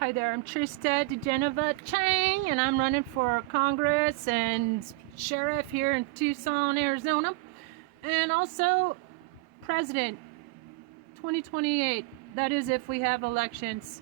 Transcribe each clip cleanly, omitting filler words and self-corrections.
Hi there, I'm Trista DeGenova Chang, and I'm running for Congress and Sheriff here in Tucson, Arizona, and also President 2028. That is if we have elections.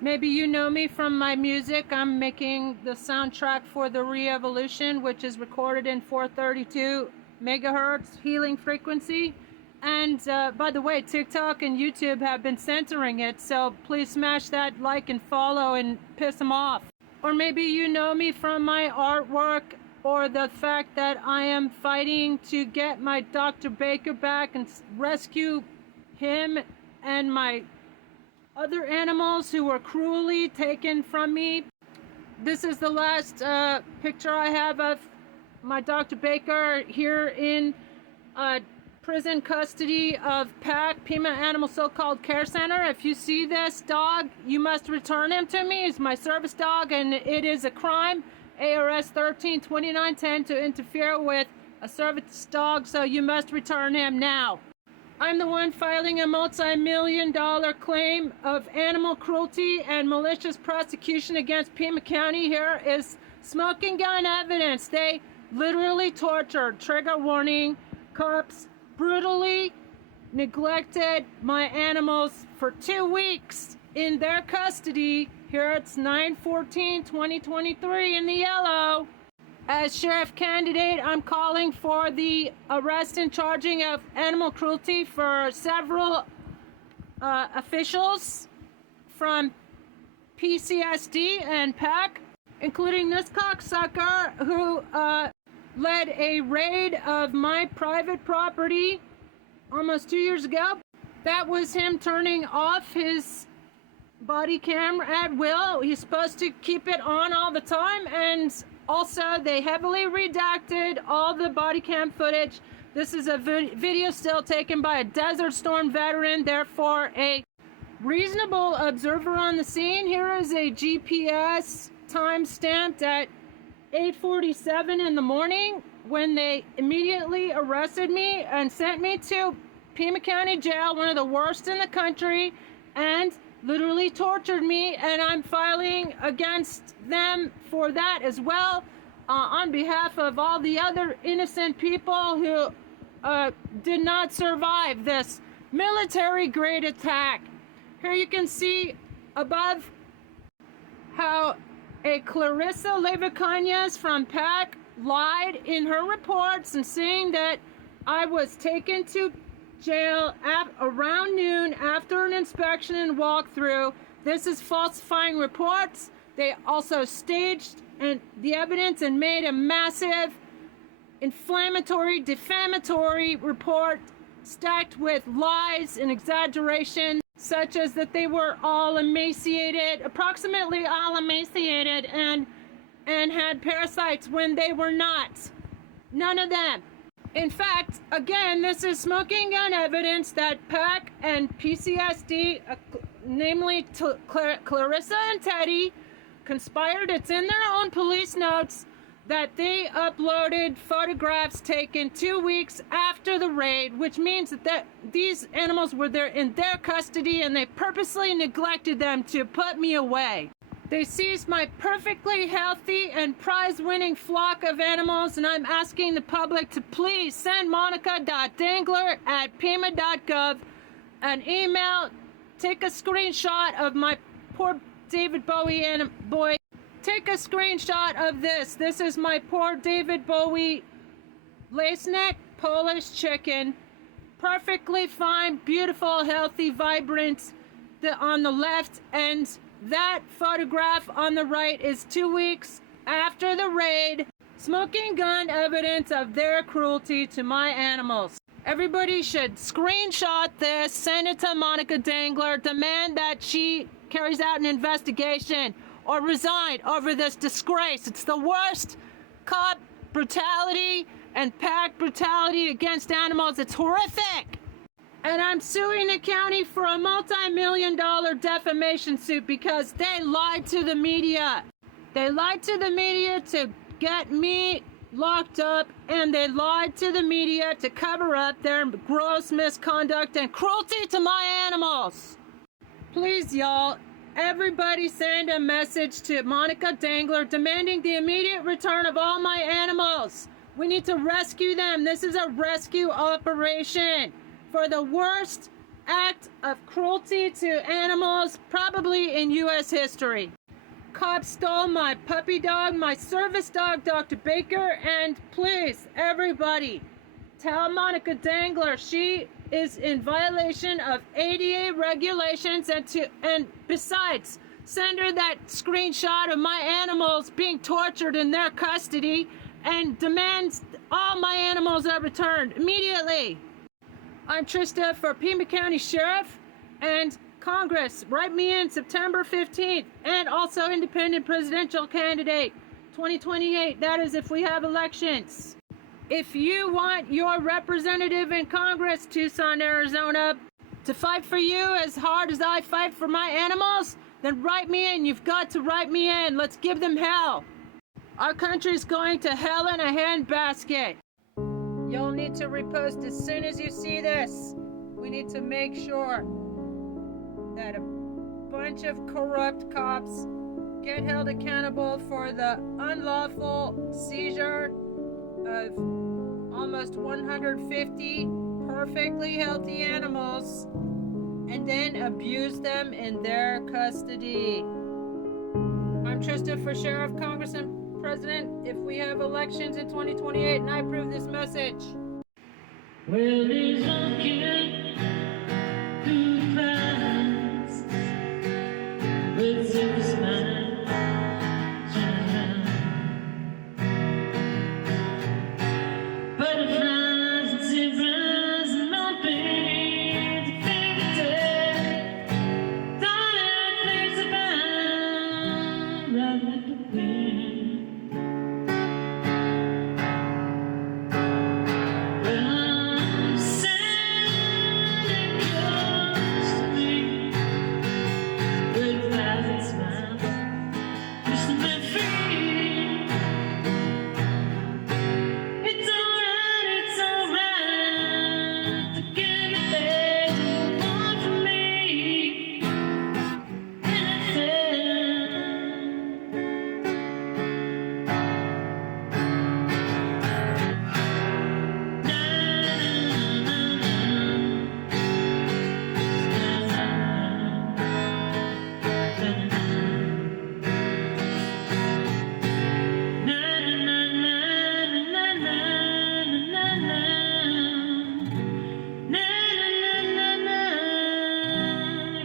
Maybe you know me from my music. I'm making the soundtrack for The Re-Evolution, which is recorded in 432 megahertz healing frequency. And by the way, TikTok and YouTube have been censoring it, so please smash that like and follow and piss them off. Or maybe you know me from my artwork or the fact that I am fighting to get my Dr. Baker back and rescue him and my other animals who were cruelly taken from me. This is the last picture I have of my Dr. Baker here in prison custody of PAC, Pima Animal So-Called Care Center. If you see this dog, you must return him to me. He's my service dog, and it is a crime, ARS 13-2910, to interfere with a service dog, so you must return him now. I'm the one filing a multi-million-dollar claim of animal cruelty and malicious prosecution against Pima County. Here is smoking gun evidence. They literally tortured, trigger warning, cops brutally neglected my animals for 2 weeks in their custody. Here it's 9/14/2023 in the yellow. As sheriff candidate, I'm calling for the arrest and charging of animal cruelty for several officials from PCSD and PAC, including this cocksucker who led a raid of my private property almost 2 years ago. That was him turning off his body camera at will. He's supposed to keep it on all the time, and also they heavily redacted all the body cam footage. This is a video still taken by a Desert Storm veteran, therefore a reasonable observer on the scene. Here is a GPS time stamped at 8:47 in the morning when they immediately arrested me and sent me to Pima County Jail, one of the worst in the country, and literally tortured me, and I'm filing against them for that as well, on behalf of all the other innocent people who did not survive this military-grade attack. Here you can see above how a Clarissa Levicañas from PAC lied in her reports and saying that I was taken to jail around noon after an inspection and walkthrough. This is falsifying reports. They also staged the evidence and made a massive inflammatory, defamatory report stacked with lies and exaggeration, such as that they were all emaciated, approximately all emaciated, and had parasites when they were not. None of them. In fact, again, this is smoking gun evidence that PAC and PCSD, namely Clarissa and Teddy, conspired. It's in their own police notes that they uploaded photographs taken 2 weeks after the raid, which means that these animals were there in their custody and they purposely neglected them to put me away. They seized my perfectly healthy and prize-winning flock of animals, and I'm asking the public to please send monica.dangler@pima.gov an email. Take a screenshot of my poor David Bowie boy. Take a screenshot of this. This is my poor David Bowie lace neck Polish chicken. Perfectly fine, beautiful, healthy, vibrant on the left, and that photograph on the right is 2 weeks after the raid. Smoking gun evidence of their cruelty to my animals. Everybody should screenshot this, send it to Monica Dangler, demand that she carries out an investigation or resign over this disgrace. It's the worst cop brutality and PAC brutality against animals. It's horrific. And I'm suing the county for a multi-million-dollar defamation suit because they lied to the media. They lied to the media to get me locked up, and they lied to the media to cover up their gross misconduct and cruelty to my animals. Please, y'all, everybody send a message to Monica Dangler demanding the immediate return of all my animals. We need to rescue them. This is a rescue operation for the worst act of cruelty to animals probably in U.S. history. Cops stole my puppy dog, my service dog, Dr. Baker, and please, everybody, tell Monica Dangler she is in violation of ADA regulations, and besides, send her that screenshot of my animals being tortured in their custody and demands all my animals are returned immediately. I'm Trista for Pima County Sheriff and Congress. Write me in September 15th, and also independent presidential candidate 2028. That is if we have elections. If you want your representative in Congress, Tucson, Arizona, to fight for you as hard as I fight for my animals, then write me in. You've got to write me in. Let's give them hell. Our country's going to hell in a handbasket. You'll need to repost as soon as you see this. We need to make sure that a bunch of corrupt cops get held accountable for the unlawful seizure of almost 150 perfectly healthy animals and then abuse them in their custody. I'm Trista for Sheriff, Congress, and President if we have elections in 2028, and I approve this message. Well, there's one kid who cries with his smile. Butterflies and zebras and mountains, fairy tale, darling things about right at the wind. Well, Santa comes to me with thousand smiles, wish them been free. It's alright to give anything you want from me. Anything.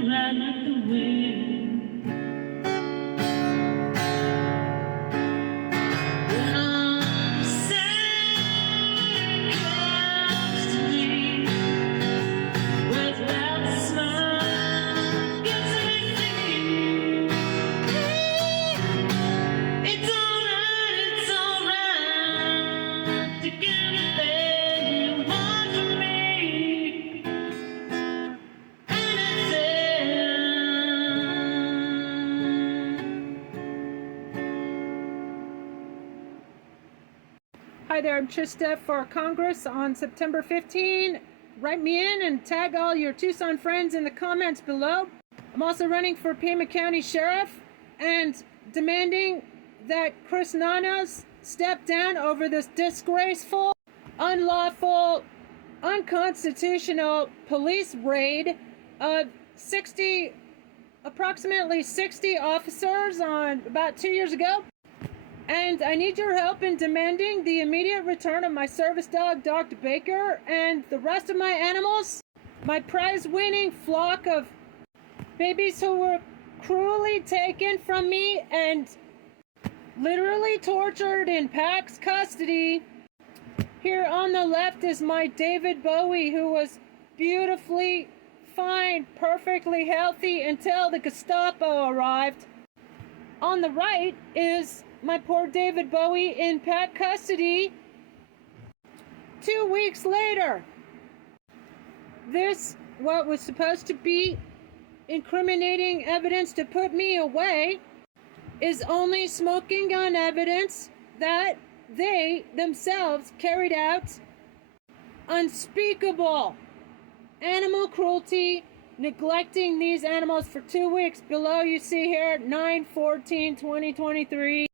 Right like the wind. When Santa comes to me without a smile, gives me free. It's alright to get anything you want from me. Hi there, I'm Trista for Congress on September 15. Write me in and tag all your Tucson friends in the comments below. I'm also running for Pima County Sheriff and demanding that Chris Nanos step down over this disgraceful, unlawful, unconstitutional police raid of approximately 60 officers on about 2 years ago. And I need your help in demanding the immediate return of my service dog, Dr. Baker, and the rest of my animals. My prize-winning flock of babies who were cruelly taken from me and literally tortured in PAC's custody. Here on the left is my David Bowie, who was beautifully fine, perfectly healthy until the Gestapo arrived. On the right is my poor David Bowie in PAC custody 2 weeks later. This, what was supposed to be incriminating evidence to put me away, is only smoking gun evidence that they themselves carried out unspeakable animal cruelty, neglecting these animals for 2 weeks. Below you see here 9/14/2023.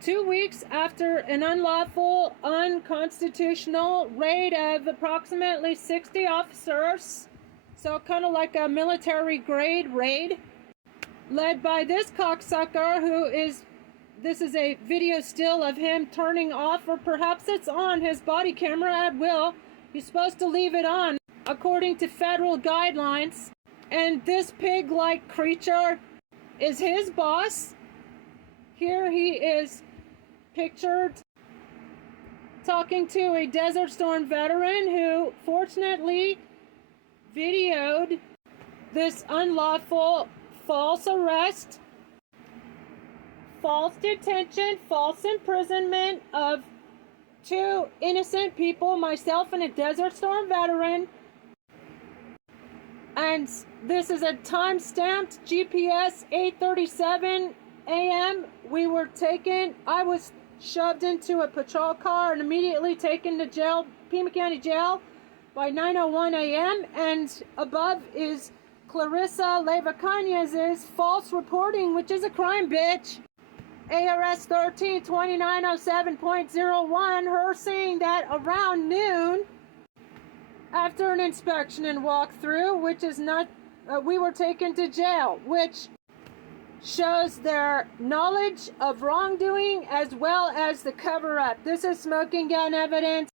2 weeks after an unlawful, unconstitutional raid of approximately 60 officers, so kind of like a military grade raid, led by this cocksucker this is a video still of him turning off, or perhaps it's on, his body camera at will. He's supposed to leave it on according to federal guidelines. And this pig-like creature is his boss. Here he is pictured talking to a Desert Storm veteran who fortunately videoed this unlawful false arrest, false detention, false imprisonment of 2 innocent people, myself and a Desert Storm veteran. And this is a time-stamped GPS 8:37 a.m. I was shoved into a patrol car and immediately taken to jail, Pima County Jail, by 9:01 a.m. And above is Clarissa Leyva Cañez's false reporting, which is a crime, bitch. ARS 13-2907.01, her saying that around noon, after an inspection and walkthrough, which is not, we were taken to jail, which shows their knowledge of wrongdoing as well as the cover-up. This is smoking gun evidence,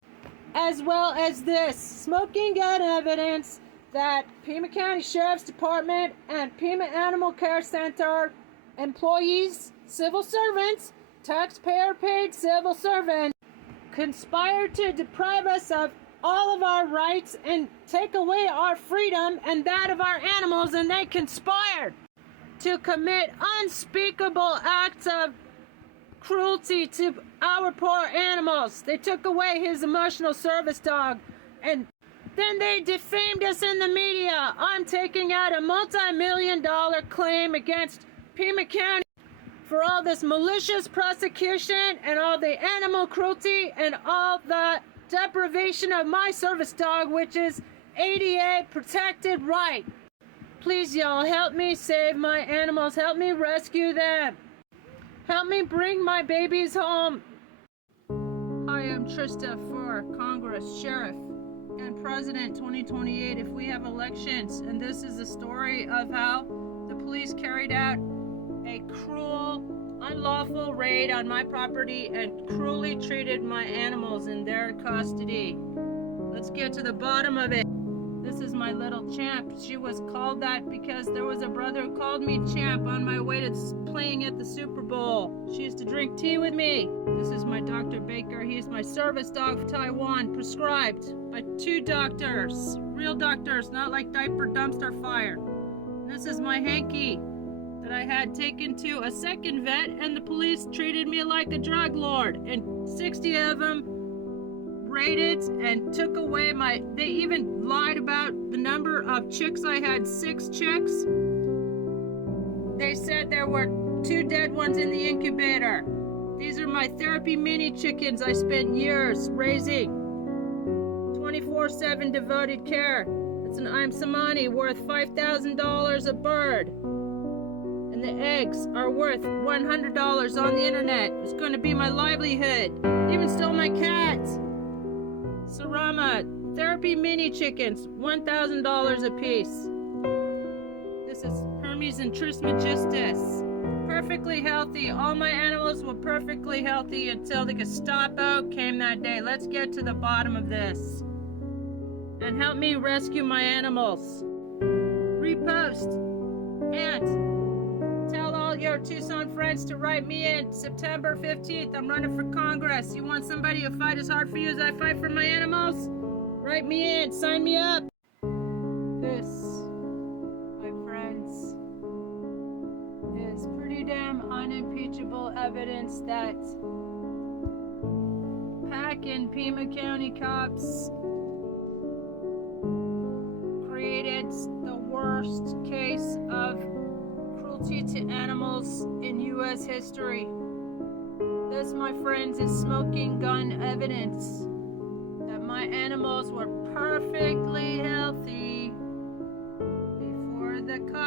as well as this smoking gun evidence that Pima County Sheriff's Department and Pima Animal Care Center employees, civil servants, taxpayer-paid civil servants, conspired to deprive us of all of our rights and take away our freedom and that of our animals, and they conspired to commit unspeakable acts of cruelty to our poor animals. They took away his emotional service dog, and then they defamed us in the media. I'm taking out a multi-million-dollar claim against Pima County for all this malicious prosecution and all the animal cruelty and all the deprivation of my service dog, which is ADA protected right. Please, y'all, help me save my animals. Help me rescue them. Help me bring my babies home. Hi, I'm Trista for Congress, Sheriff, and President 2028 if we have elections. And this is a story of how the police carried out a cruel, unlawful raid on my property and cruelly treated my animals in their custody. Let's get to the bottom of it. This is my little Champ. She was called that because there was a brother who called me Champ on my way to playing at the Super Bowl. She used to drink tea with me. This is my Dr. Baker. He's my service dog for Taiwan, prescribed by 2 doctors. Real doctors, not like diaper dumpster fire. This is my Hanky that I had taken to a second vet, and the police treated me like a drug lord, and 60 of them raided and took away they even lied about the number of chicks. I had 6 chicks. They said there were 2 dead ones in the incubator. These are my therapy mini chickens I spent years raising. 24/7 devoted care. It's an I'm Samani worth $5,000 a bird. And the eggs are worth $100 on the internet. It's going to be my livelihood. They even stole my cat. Sarama therapy mini chickens, $1,000 a piece. This is Hermes and Trismegistus. Perfectly healthy. All my animals were perfectly healthy until the Gestapo came that day. Let's get to the bottom of this. And help me rescue my animals. Repost. And tell all your Tucson friends to write me in. September 15th, I'm running for Congress. You want somebody to fight as hard for you as I fight for my animals? Write me in. Sign me up. This, my friends, is pretty damn unimpeachable evidence that PAC and Pima County cops created the worst case of cruelty to animals in U.S. history. This, my friends, is smoking gun evidence that my animals were perfectly healthy before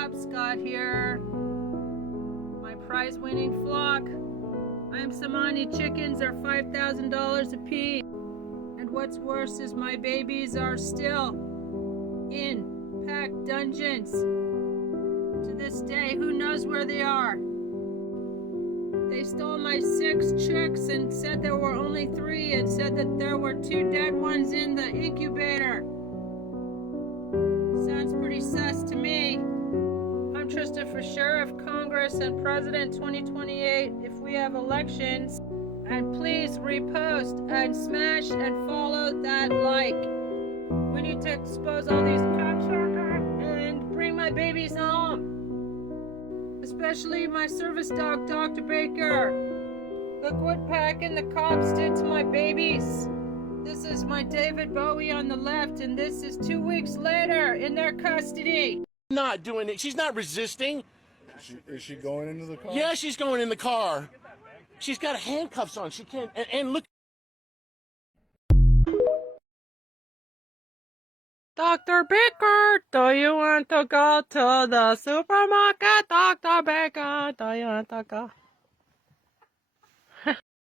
cops got here my prize-winning flock. I'm Samani chickens are $5,000 a piece. And what's worse is my babies are still in packed dungeons. To this day, who knows where they are? They stole my 6 chicks and said there were only 3 and said that there were 2 dead ones in the incubator. Sounds pretty sus to me. I'm Trista for Sheriff, Congress, and President 2028 if we have elections. And please repost and smash and follow that like. We need to expose all these cocksuckers and bring my babies home. Especially my service dog, Dr. Baker. Look what Pack and the cops did to my babies. This is my David Bowie on the left, and this is 2 weeks later in their custody. Not doing it. She's not resisting. Is she going into the car? Yeah, she's going in the car. She's got handcuffs on. She can't. And look. Dr. Baker, do you want to go to the supermarket? Dr. Baker, do you want to go?